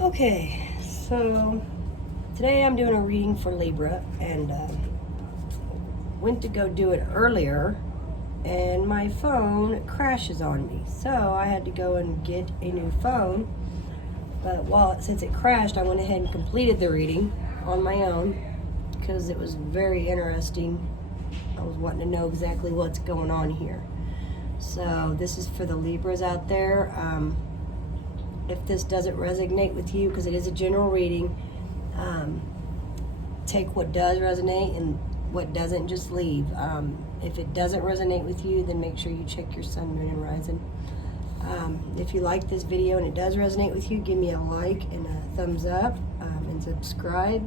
Okay, so today I'm doing a reading for Libra, and went to go do it earlier, and my phone crashes on me. So I had to go and get a new phone. But since it crashed, I went ahead and completed the reading on my own because it was very interesting. I was wanting to know exactly what's going on here. So this is for the Libras out there. If this doesn't resonate with you, because it is a general reading, take what does resonate, and what doesn't, just leave. If it doesn't resonate with you, then make sure you check your sun, moon, and rising. If you like this video and it does resonate with you, give me a like and a thumbs up, and subscribe.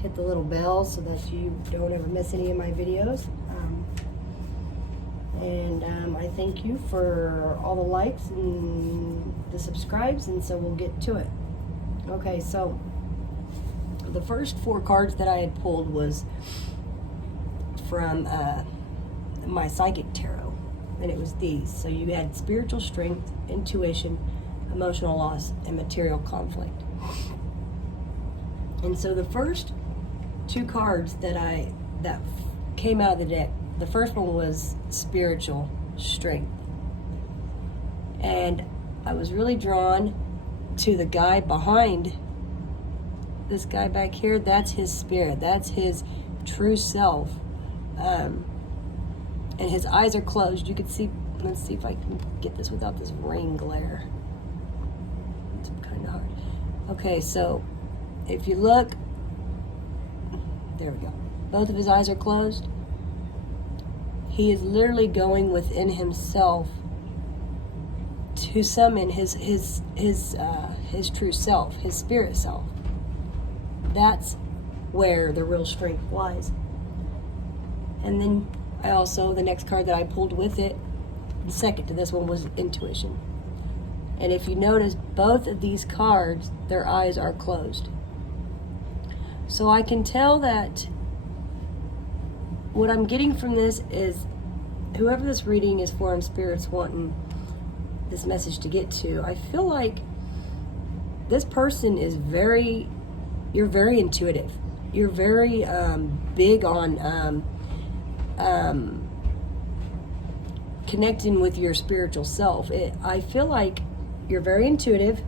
Hit the little bell so that you don't ever miss any of my videos. I thank you for all the likes and the subscribes, and so we'll get to it. Okay, so the first 4 cards that I had pulled was from my psychic tarot, and it was these. So you had spiritual strength, intuition, emotional loss, and material conflict. And so the first 2 cards that came out of the deck, the first one was spiritual strength. And I was really drawn to the guy behind this guy back here. That's his spirit. That's his true self. And his eyes are closed. You can see, let's see if I can get this without this rain glare. It's kind of hard. Okay, so if you look, there we go. Both of his eyes are closed. He is literally going within himself to summon his true self, his spirit self. That's where the real strength lies. And then the next card that I pulled with it, the second to this one, was intuition. And if you notice, both of these cards, their eyes are closed. So I can tell that what I'm getting from this is whoever this reading is for and Spirit's wanting this message to get to, I feel like this person is you're very intuitive. You're very big on connecting with your spiritual self. I feel like you're very intuitive.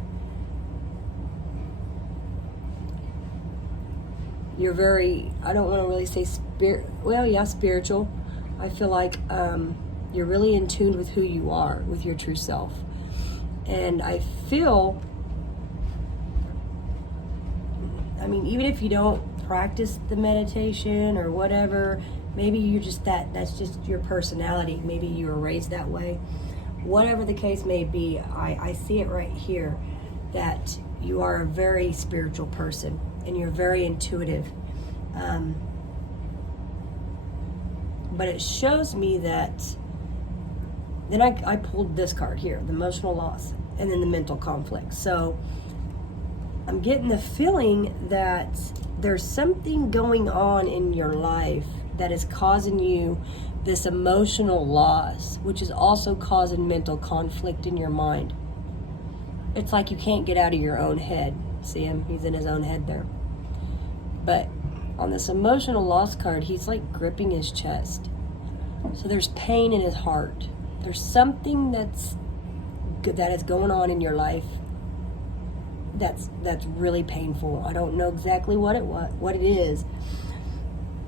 You're very, I don't want to really say spiritual. I feel like you're really in tune with who you are, with your true self. And I feel, even if you don't practice the meditation or whatever, maybe you're just that's just your personality. Maybe you were raised that way. Whatever the case may be, I see it right here that you are a very spiritual person and you're very intuitive. But it shows me that, then I pulled this card here, the emotional loss, and then the mental conflict. So I'm getting the feeling that there's something going on in your life that is causing you this emotional loss, which is also causing mental conflict in your mind. It's like you can't get out of your own head. See him? He's in his own head there. But on this emotional loss card, he's like gripping his chest. So there's pain in his heart. There's something that is going on in your life that's really painful. I don't know exactly what it is,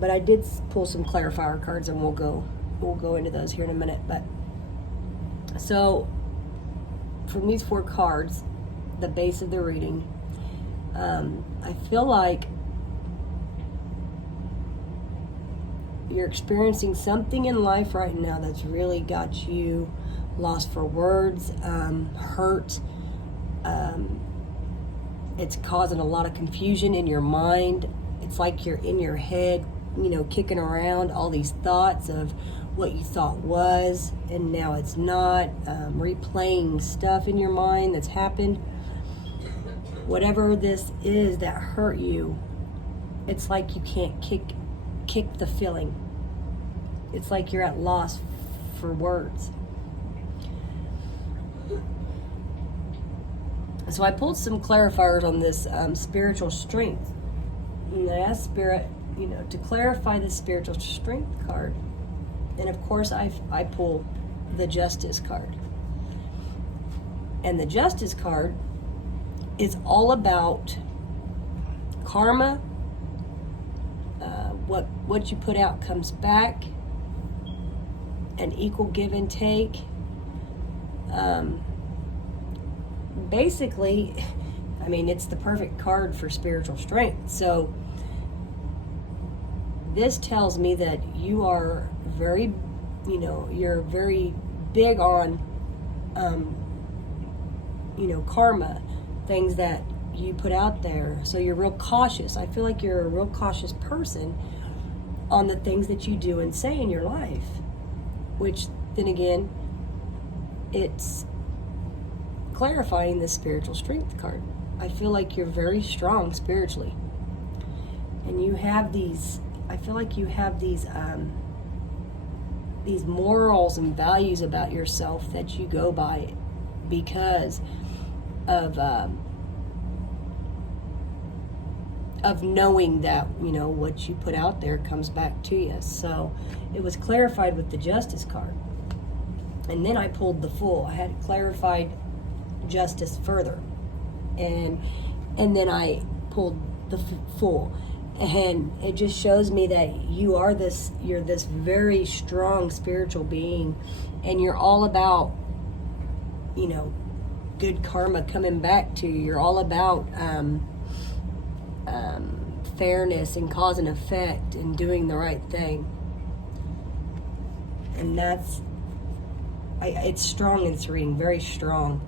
but I did pull some clarifier cards, and we'll go into those here in a minute. But so from these 4 cards, the base of the reading, I feel like you're experiencing something in life right now that's really got you lost for words, hurt. It's causing a lot of confusion in your mind. It's like you're in your head, kicking around all these thoughts of what you thought was, and now it's not, replaying stuff in your mind that's happened. Whatever this is that hurt you, it's like you can't kick the feeling. It's like you're at loss for words. So I pulled some clarifiers on this spiritual strength. And I asked Spirit, to clarify the spiritual strength card. And of course, I pull the Justice card. And the Justice card is all about karma. What you put out comes back. An equal give and take. Basically, it's the perfect card for spiritual strength. So this tells me that you are very, you're very big on, karma, things that you put out there. So you're real cautious. I feel like you're a real cautious person on the things that you do and say in your life, which then again, it's clarifying the spiritual strength card. I feel like you're very strong spiritually. And you have these, I feel like you have these morals and values about yourself that you go by because of knowing that, what you put out there comes back to you. So it was clarified with the Justice card. And then I pulled the Fool. I had clarified Justice further. And then I pulled the Fool. And it just shows me that you're this very strong spiritual being, and you're all about, good karma coming back to you. You're all about fairness and cause and effect and doing the right thing. And it's strong in this reading, very strong.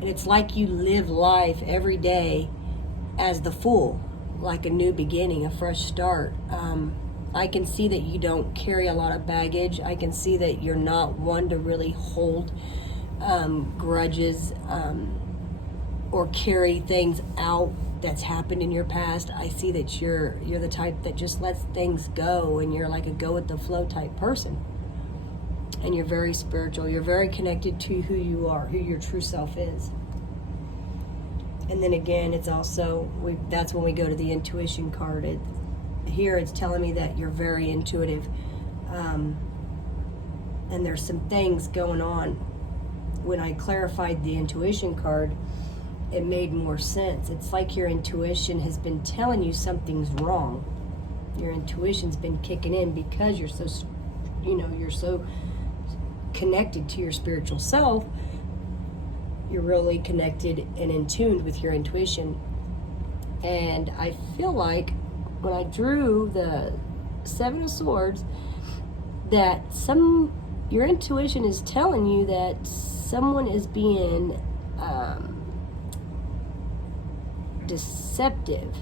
And it's like you live life every day as the Fool, like a new beginning, a fresh start. I can see that you don't carry a lot of baggage. I can see that you're not one to really hold grudges or carry things out that's happened in your past. I see that you're the type that just lets things go, and you're like a go with the flow type person. And you're very spiritual. You're very connected to who you are, who your true self is. And then again, it's also, that's when we go to the intuition card. Here it's telling me that you're very intuitive. And there's some things going on. When I clarified the intuition card, it made more sense. It's like your intuition has been telling you something's wrong. Your intuition's been kicking in because you're so connected to your spiritual self. You're really connected and in tune with your intuition. And I feel like when I drew the Seven of Swords, that your intuition is telling you that someone is being deceptive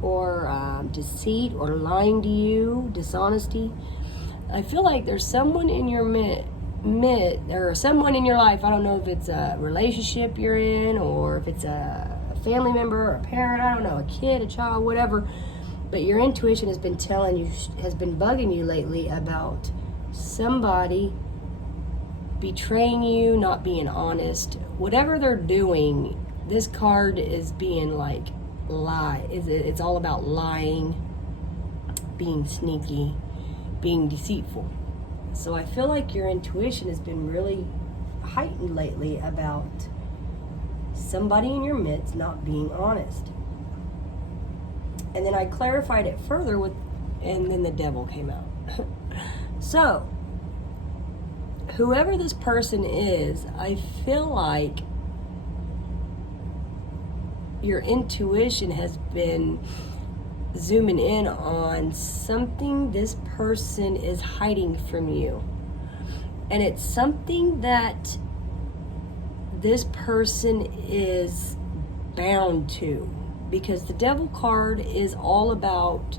or deceit or lying to you, dishonesty. I feel like there's someone in your or someone in your life. I don't know if it's a relationship you're in, or if it's a family member or a parent, I don't know, a kid, a child, whatever. But your intuition has been telling you, has been bugging you lately about somebody betraying you, not being honest. Whatever they're doing, this card is being like lie. It's all about lying, being sneaky, being deceitful. So I feel like your intuition has been really heightened lately about somebody in your midst not being honest. And then I clarified it further and then the Devil came out. So, whoever this person is, I feel like your intuition has been zooming in on something this person is hiding from you. And it's something that this person is bound to, because the Devil card is all about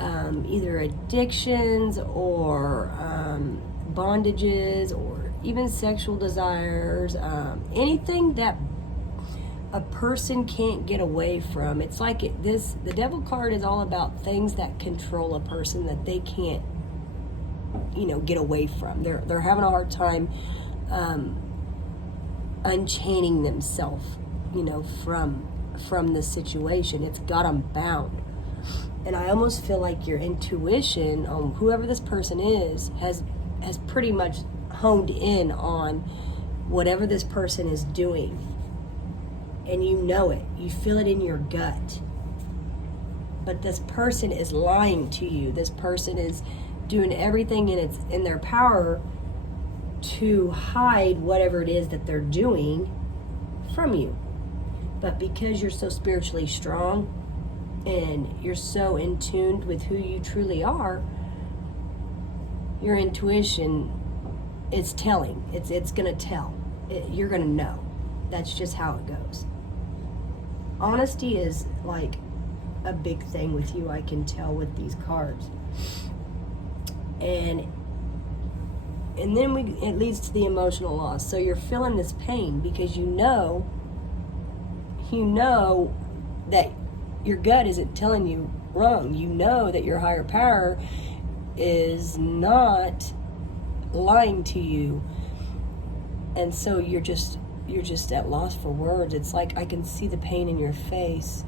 either addictions or bondages or even sexual desires, anything that a person can't get away from. It's like the Devil card is all about things that control a person that they can't, get away from. They're having a hard time unchaining themselves from the situation. It's got them bound. And I almost feel like your intuition on whoever this person is has pretty much honed in on whatever this person is doing. And you know it. You feel it in your gut. But this person is lying to you. This person is doing everything in their power to hide whatever it is that they're doing from you. But because you're so spiritually strong and you're so in tune with who you truly are, your intuition is telling. It's going to tell. You're going to know. That's just how it goes. Honesty is like a big thing with you, I can tell with these cards. And then it leads to the emotional loss. So you're feeling this pain because you know that your gut isn't telling you wrong. You know that your higher power is not lying to you. And so you're just at loss for words. It's like I can see the pain in your face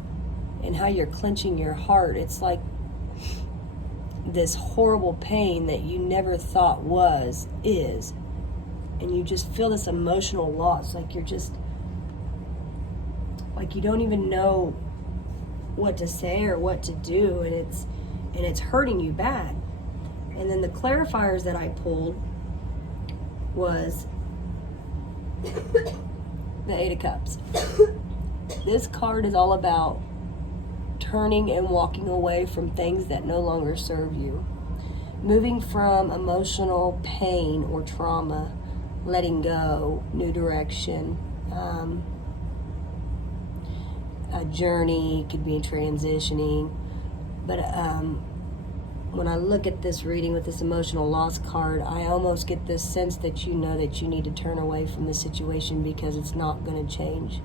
and how you're clenching your heart. It's like this horrible pain that you never thought is. And you just feel this emotional loss, like you're just, like you don't even know what to say or what to do, and it's hurting you bad. And then the clarifiers that I pulled was the Eight of Cups. This card is all about turning and walking away from things that no longer serve you. Moving from emotional pain or trauma, letting go, new direction, a journey, could be transitioning. But when I look at this reading with this emotional loss card, I almost get this sense that you know that you need to turn away from the situation because it's not going to change.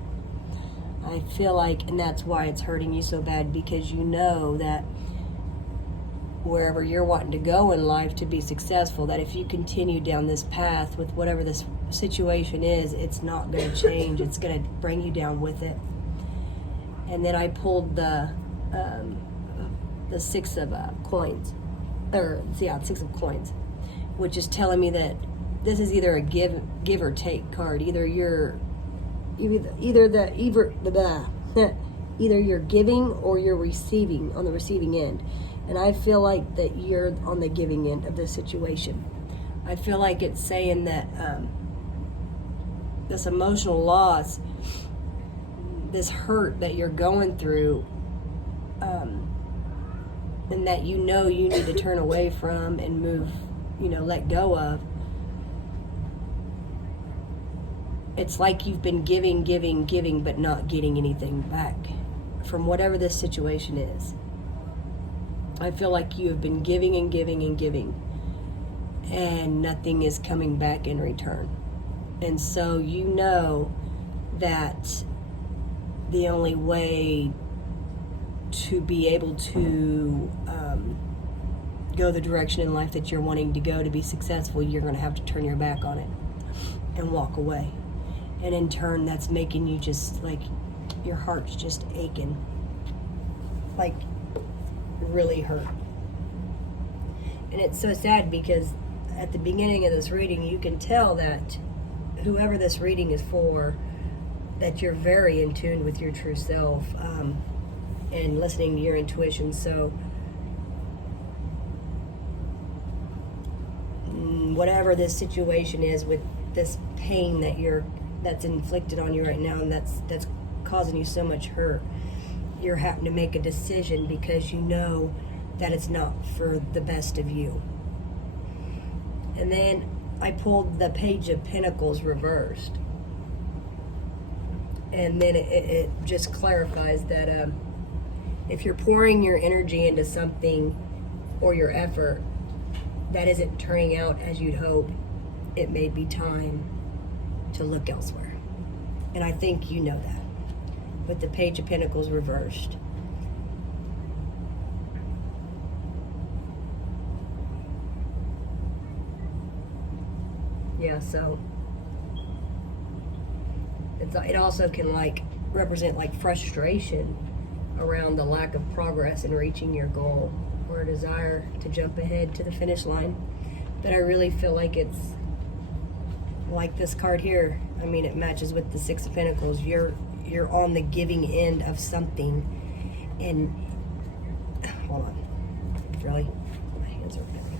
I feel like, and that's why it's hurting you so bad, because you know that wherever you're wanting to go in life to be successful, that if you continue down this path with whatever this situation is, it's not going to change. It's going to bring you down with it. And then I pulled the Six of Coins, Six of Coins, which is telling me that this is either a give or take card. Either you're either you're giving or you're receiving, on the receiving end. And I feel like that you're on the giving end of the situation. I feel like it's saying that this emotional loss, this hurt that you're going through, and that you know you need to turn away from and move, let go of. It's like you've been giving, but not getting anything back from whatever this situation is. I feel like you have been giving and giving, and nothing is coming back in return. And so you know that the only way to be able to go the direction in life that you're wanting to go to be successful, you're going to have to turn your back on it and walk away. And in turn, that's making you just like, your heart's just aching, like really hurt. And it's so sad because at the beginning of this reading, you can tell that whoever this reading is for, that you're very in tune with your true self and listening to your intuition. So whatever this situation is with this pain that's inflicted on you right now, and that's causing you so much hurt, you're having to make a decision because you know that it's not for the best of you. And then I pulled the Page of Pentacles reversed. And then it just clarifies that if you're pouring your energy into something or your effort that isn't turning out as you'd hope, it may be time to look elsewhere. And I think you know that with the Page of Pentacles reversed. Yeah, so it also can like represent like frustration around the lack of progress in reaching your goal, or a desire to jump ahead to the finish line. But I really feel like it's like this card here. I mean, it matches with the Six of Pentacles. You're on the giving end of something. And hold on, really, my hands are heavy.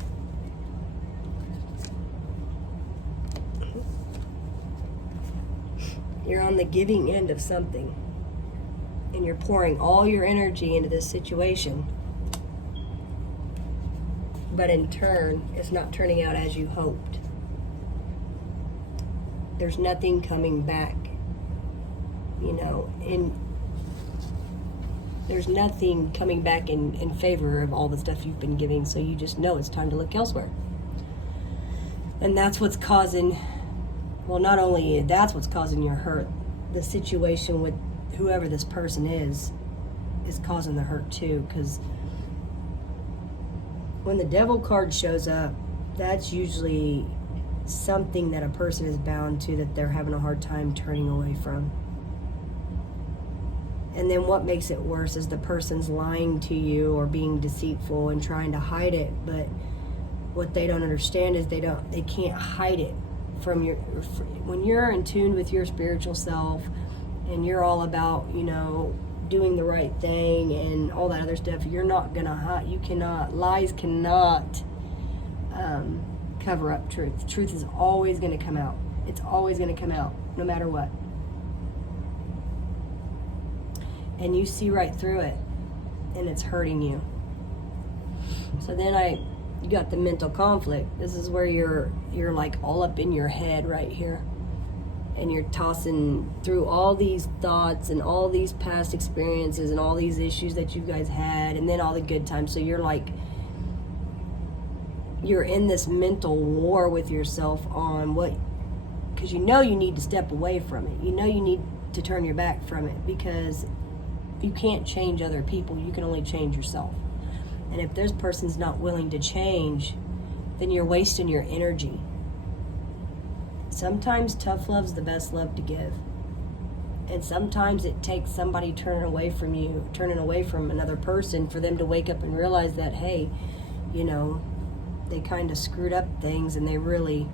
You're on the giving end of something, and you're pouring all your energy into this situation, but in turn, it's not turning out as you hoped. There's nothing coming back, there's nothing coming back in favor of all the stuff you've been giving, so you just know it's time to look elsewhere. And that's what's causing, well, not only that's what's causing your hurt, the situation with whoever this person is causing the hurt too, because when the Devil card shows up, that's usually something that a person is bound to, that they're having a hard time turning away from. And then what makes it worse is the person's lying to you or being deceitful and trying to hide it. But what they don't understand is they can't hide it from your, when you're in tune with your spiritual self and you're all about, doing the right thing and all that other stuff, you're not gonna hide. Lies cannot cover up truth. Truth is always gonna come out. It's always gonna come out, no matter what. And you see right through it, and it's hurting you. So then you got the mental conflict. This is where you're like all up in your head right here, and you're tossing through all these thoughts and all these past experiences and all these issues that you guys had, and then all the good times. So you're in this mental war with yourself on because you need to step away from it. You need to turn your back from it, because you can't change other people. You can only change yourself. And if this person's not willing to change, then you're wasting your energy. Sometimes tough love's the best love to give. And sometimes it takes somebody turning away from another person for them to wake up and realize that, hey, they kind of screwed up things, and they really,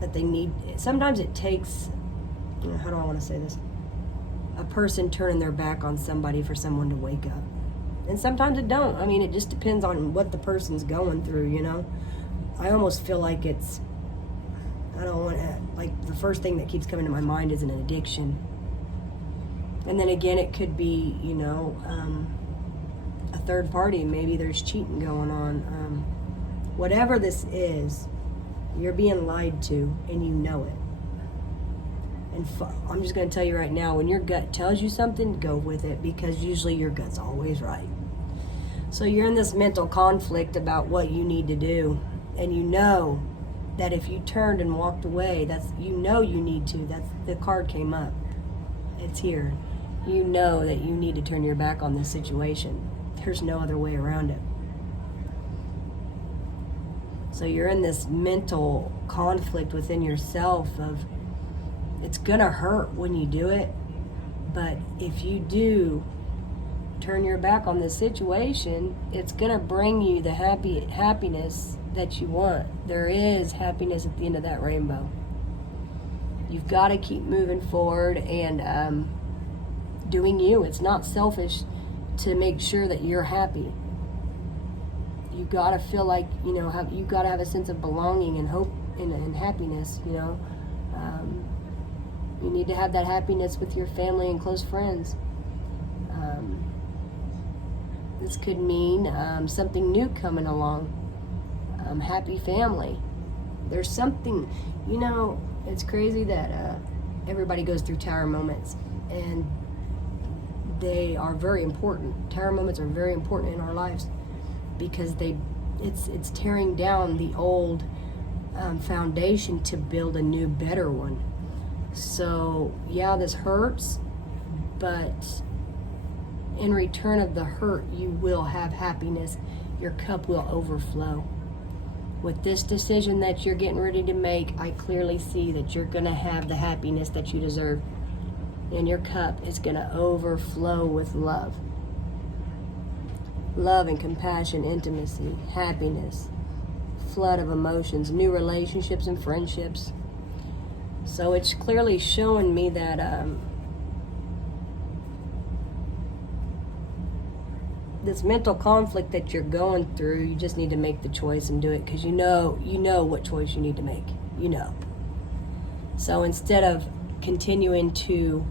that they need. Sometimes it takes, how do I want to say this? A person turning their back on somebody for someone to wake up. And sometimes it don't. I mean, it just depends on what the person's going through, I almost feel like I don't want to, like, the first thing that keeps coming to my mind is an addiction. And then again, it could be, a third party. Maybe there's cheating going on. Whatever this is, you're being lied to, and you know it. And I'm just going to tell you right now, when your gut tells you something, go with it, because usually your gut's always right. So you're in this mental conflict about what you need to do, and you know that if you turned and walked away, you need to. That's the card came up. It's here. You know that you need to turn your back on this situation. There's no other way around it. So you're in this mental conflict within yourself of, it's gonna hurt when you do it, but if you do turn your back on this situation, it's gonna bring you the happiness that you want. There is happiness at the end of that rainbow. You've got to keep moving forward and doing you. It's not selfish to make sure that you're happy. You got to feel like, you got to have a sense of belonging and hope and happiness, You need to have that happiness with your family and close friends. This could mean something new coming along. Happy family. There's something, it's crazy that everybody goes through tower moments, and they are very important. Tower moments are very important in our lives, because it's tearing down the old foundation to build a new, better one. So yeah, this hurts, but in return of the hurt, you will have happiness. Your cup will overflow. With this decision that you're getting ready to make, I clearly see that you're going to have the happiness that you deserve. And your cup is going to overflow with love. Love and compassion, intimacy, happiness, flood of emotions, new relationships and friendships. So it's clearly showing me that this mental conflict that you're going through, you just need to make the choice and do it, because you know what choice you need to make. You know. So instead of continuing to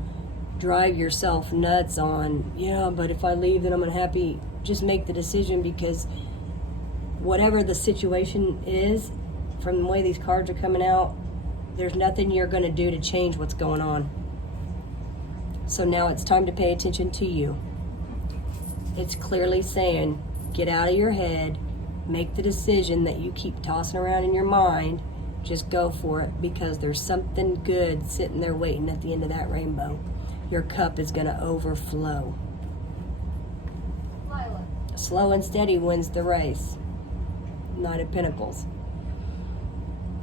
drive yourself nuts on, but if I leave, then I'm unhappy, just make the decision, because whatever the situation is, from the way these cards are coming out, there's nothing you're going to do to change what's going on. So now it's time to pay attention to you. It's clearly saying, get out of your head, make the decision that you keep tossing around in your mind, just go for it, because there's something good sitting there waiting at the end of that rainbow. Your cup is going to overflow. Lila. Slow and steady wins the race. Knight of Pentacles.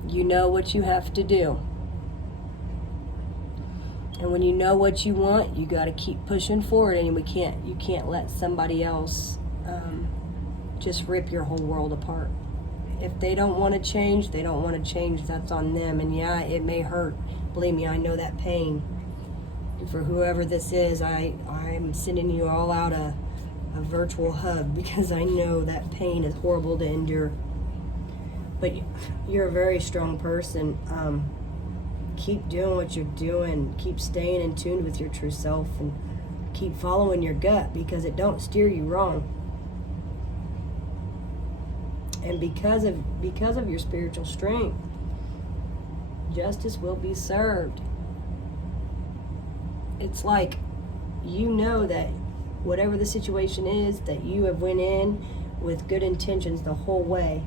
You know what you have to do. And when you know what you want, you got to keep pushing forward, and you can't let somebody else just rip your whole world apart. If they don't want to change, they don't want to change. That's on them. And yeah, it may hurt. Believe me, I know that pain. And for whoever this is, I'm sending you all out a virtual hug, because I know that pain is horrible to endure. But you're a very strong person. Keep doing what you're doing. Keep staying in tune with your true self, and keep following your gut, because it don't steer you wrong. And because of your spiritual strength, justice will be served. It's like, you know that whatever the situation is, that you have went in with good intentions the whole way.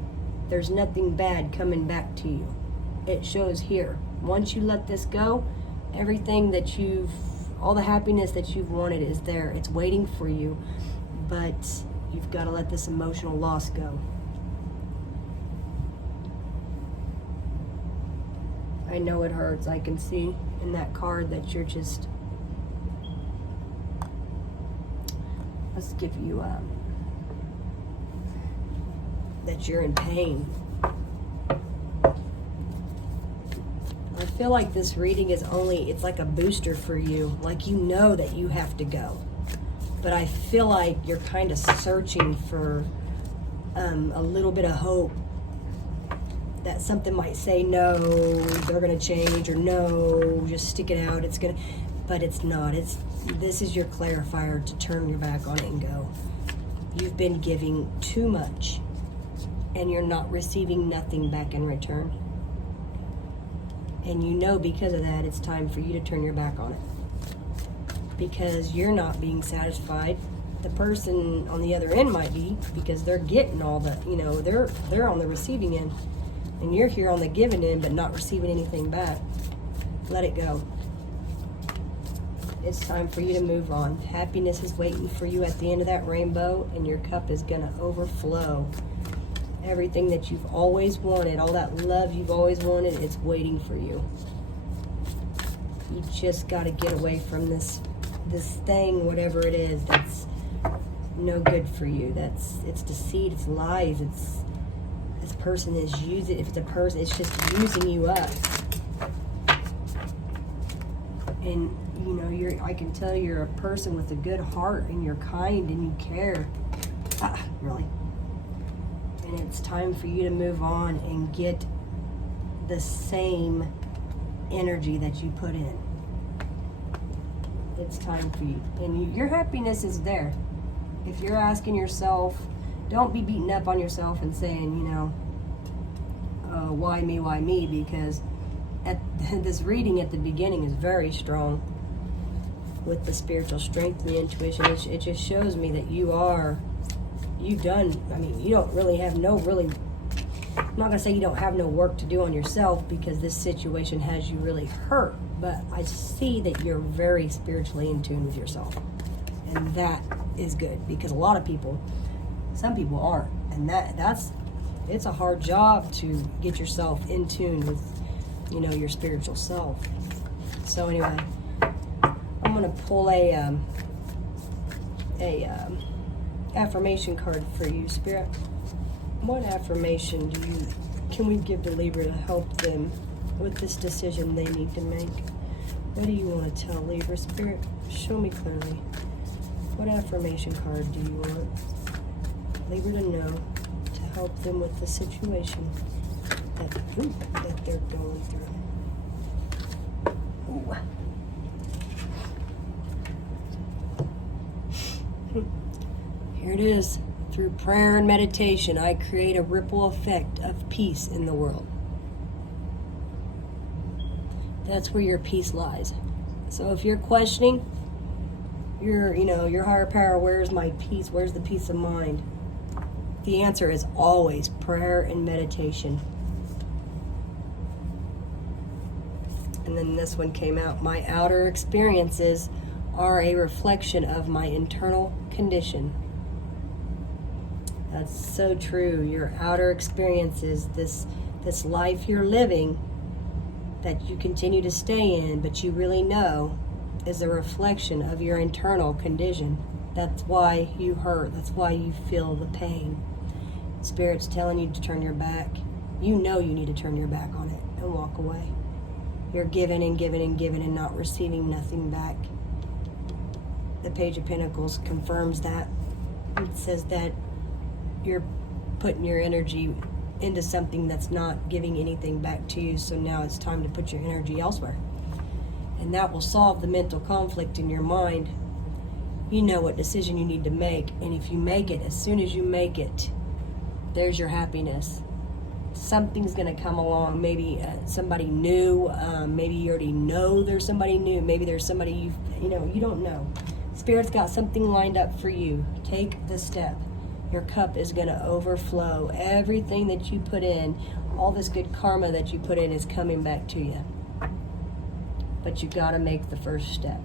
There's nothing bad coming back to you. It shows here. Once you let this go, everything that all the happiness that you've wanted is there. It's waiting for you, but you've got to let this emotional loss go. I know it hurts. I can see in that card that you're just, let's give you that you're in pain. I feel like this reading is it's like a booster for you. Like, you know that you have to go. But I feel like you're kind of searching for a little bit of hope that something might say, no, they're going to change, or no, just stick it out. But it's not. This is your clarifier to turn your back on it and go. You've been giving too much, and you're not receiving nothing back in return. And you know, because of that, it's time for you to turn your back on it. Because you're not being satisfied. The person on the other end might be, because they're getting all the, they're on the receiving end. And you're here on the giving end, but not receiving anything back. Let it go. It's time for you to move on. Happiness is waiting for you at the end of that rainbow, and your cup is going to overflow. Everything that you've always wanted, all that love you've always wanted, it's waiting for you. You just got to get away from this thing, whatever it is, that's no good for you. It's deceit, it's lies, this person is using, if it's a person, it's just using you up. And I can tell you're a person with a good heart, and you're kind, and you care. Really. And it's time for you to move on and get the same energy that you put in. It's time for you. And your happiness is there. If you're asking yourself, don't be beating up on yourself and saying, why me? Because this reading at the beginning is very strong with the spiritual strength and the intuition. It just shows me that you don't really have I'm not going to say you don't have no work to do on yourself, because this situation has you really hurt. But I see that you're very spiritually in tune with yourself. And that is good, because some people aren't. And It's a hard job to get yourself in tune with, your spiritual self. So anyway, I'm going to pull a affirmation card for you, Spirit. What affirmation can we give to Libra to help them with this decision they need to make? What do you want to tell Libra, Spirit? Show me clearly. What affirmation card do you want Libra to know to help them with the situation that they're going through? Ooh. Here it is. Through prayer and meditation, I create a ripple effect of peace in the world. That's where your peace lies. So if you're questioning your higher power, where's my peace? Where's the peace of mind? The answer is always prayer and meditation. And then this one came out. My outer experiences are a reflection of my internal condition. That's so true. Your outer experiences, this life you're living that you continue to stay in, but you really know is a reflection of your internal condition. That's why you hurt. That's why you feel the pain. Spirit's telling you to turn your back. You know you need to turn your back on it and walk away. You're giving and giving and giving and not receiving nothing back. The Page of Pentacles confirms that. It says that you're putting your energy into something that's not giving anything back to you, so now it's time to put your energy elsewhere. And that will solve the mental conflict in your mind. You know what decision you need to make, and if you make it, as soon as you make it, there's your happiness. Something's going to come along, maybe somebody new, maybe you already know there's somebody new, maybe there's somebody you don't know. Spirit's got something lined up for you. Take the step. Your cup is going to overflow. Everything that you put in, all this good karma that you put in is coming back to you. But you got to make the first step.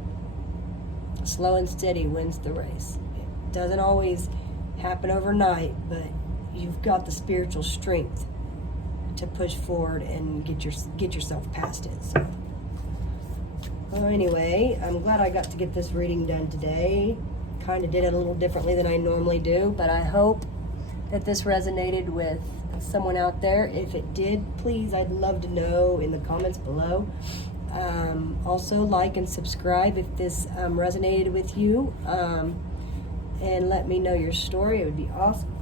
Slow and steady wins the race. It doesn't always happen overnight, but you've got the spiritual strength to push forward and get yourself past it. So, well, anyway, I'm glad I got to get this reading done today. Kind of did it a little differently than I normally do, but I hope that this resonated with someone out there. If it did, please, I'd love to know in the comments below. Also, like and subscribe if this resonated with you, and let me know your story. It would be awesome.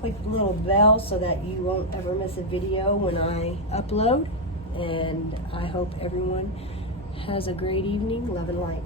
Click the little bell so that you won't ever miss a video when I upload, and I hope everyone has a great evening. Love and light.